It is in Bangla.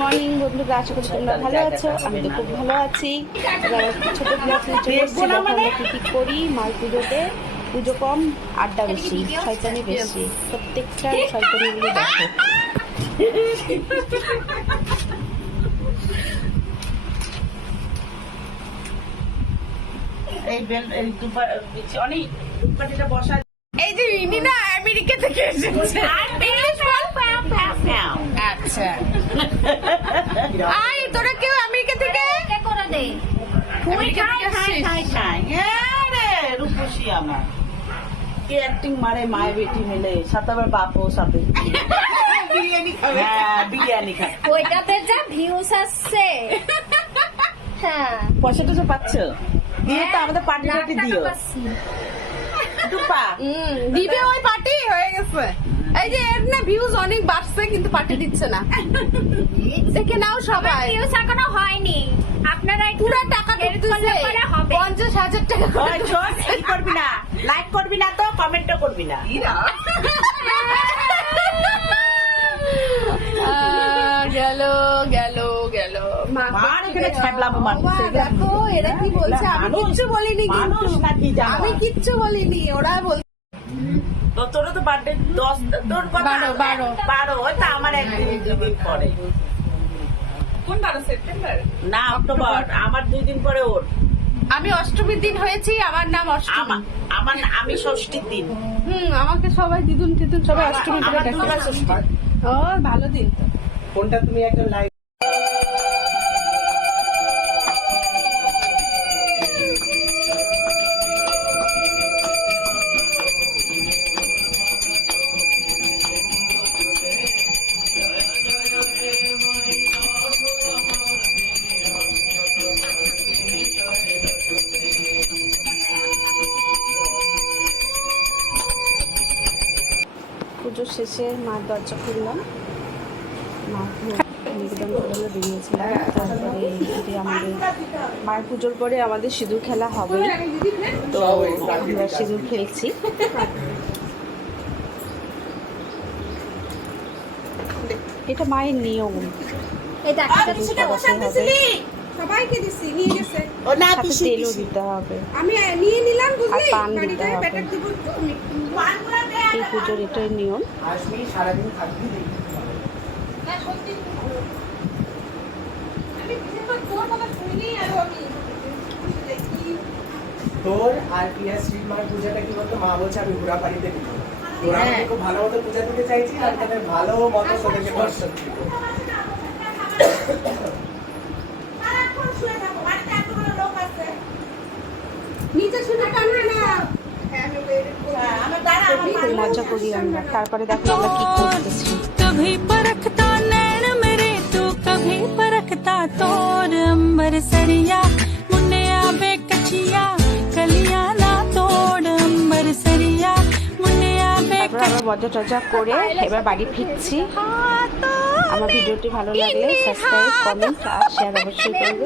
মর্নিং বন্ধুরা, আশা করি তোমরা ভালো আছো। আমি তো খুব ভালো আছি। ছোট ক্লাস আমরা কি করি মার পুজোতে? পুজো কম, আড্ডা বেশি, শয়তানি বেশি। প্রত্যেকটা শয়তানিগুলো দেখো। এই যে ইনি না আমেরিকা থেকে এসেছে। আচ্ছা, আই তোরা কেউ আমেরিকা থেকে করে দে আমেরিকা থেকে আসছিস? রূপসী আমার কি অ্যাক্টিং মারে মায়ের বেটি মিলে, সাথে আবার বাপও সাথে বিরিয়ানি খাবে। হ্যাঁ বিরিয়ানি খায়। ওইটাতে যা ভিউজ আসছে। হ্যাঁ, পয়সা টয়সা পাচ্ছ? দিয়ে তো আমাদের পার্টি টাটি দিও। টুপা দিবে ওই পার্টি হয়ে গেছে। এই যে এর না ভিউজ অনেক বাড়ছে কিন্তু পার্টি দিচ্ছে না। দেখে নাও সবাই, ভিউজ এখনো হয়নি। আপনারা একটু পুরো টাকা ঢুকতেছে, পরে হবে। 50,000 টাকা ওই শোন, কি করবি না, লাইক করবি না তো কমেন্টও করবি না। গেল গেল গেল। মার এখানে ছ্যাবলামো মারতেছে। দেখো এরা কি বলছে, আমি মানুষ- কিচ্ছু বলিনি কিন্তু। মানুষ নাকি জানো? আমি কিচ্ছু বলিনি, ওরা বল। তো তোরও তো বার্থডে 10, তোর কথা 12 12, ওই তো আমার একদিন দুদিন পরে। কোন 12 সেপ্টেম্বর? না অক্টোবর, আমার 2 দিন পরে ওর। আমি অষ্টমীর দিন হয়েছি, আমার নাম অষ্টমী। আমি ষষ্ঠীর দিন। আমাকে সবাই দিদুন টিদুন সবাই অষ্টমী করে আমার ডাকে। দুর্গা ষষ্ঠী। ও ভালো দিন তো। কোনটা তুমি একটা লাইভ পুজোর শেষে মার দরজা খুললাম। মা নিবেদন করে বেরিয়েছিলাম। তারপরে এটি আমাদের মায়ের পুজোর পরে আমাদের সিঁদুর খেলা হবে, তো আমরা সিঁদুর খেলছি। এটা মায়ের নিয়ম, এই দেখ সিঁদুর করাতে হবে, সবাইকে দিছি, নিয়ে গেছে। ও না সাথে তেলও দিতে হবে, আমি নিয়ে নিলাম, আর বুঝলি? পান বাড়ি দিতে যায় হবে। ব্যাটার দিব তো আমি। এই পুজোর এটাই নিয়ম। আসবি সারাদিন থাকবি না সত্যি আমি বিশেষ করে তোর কথা শুনিনি, আর আমি দেখি তোর আর পিয়াশ্রীর মার পূজাটা কি বলতো, মা বলছে আমি ঘোরা বাড়িতে দিব। তোরা আমাকে খুব ভালো মতো পূজা দিতে চাইছি, আর তাদের ভালো মতো তোদেরকে দর্শন দিব। নিচে শুনে টানবে না। খুব মজা করি আমরা। তারপরে দেখো আমরা কি করতেছি। कभी परखता नैन मेरे तू कभी परखता तोर अंबर सरिया मुन्निया बेकचिया कलिया ना तोड़ अंबर सरिया मुन्निया তারপরে আমরা মজা টজা করে এবার বাড়ি ফিরছি। আমার ভিডিওটি ভালো লাগলে সাবস্ক্রাইব, কমেন্ট আর শেয়ার অবশ্যই করবে।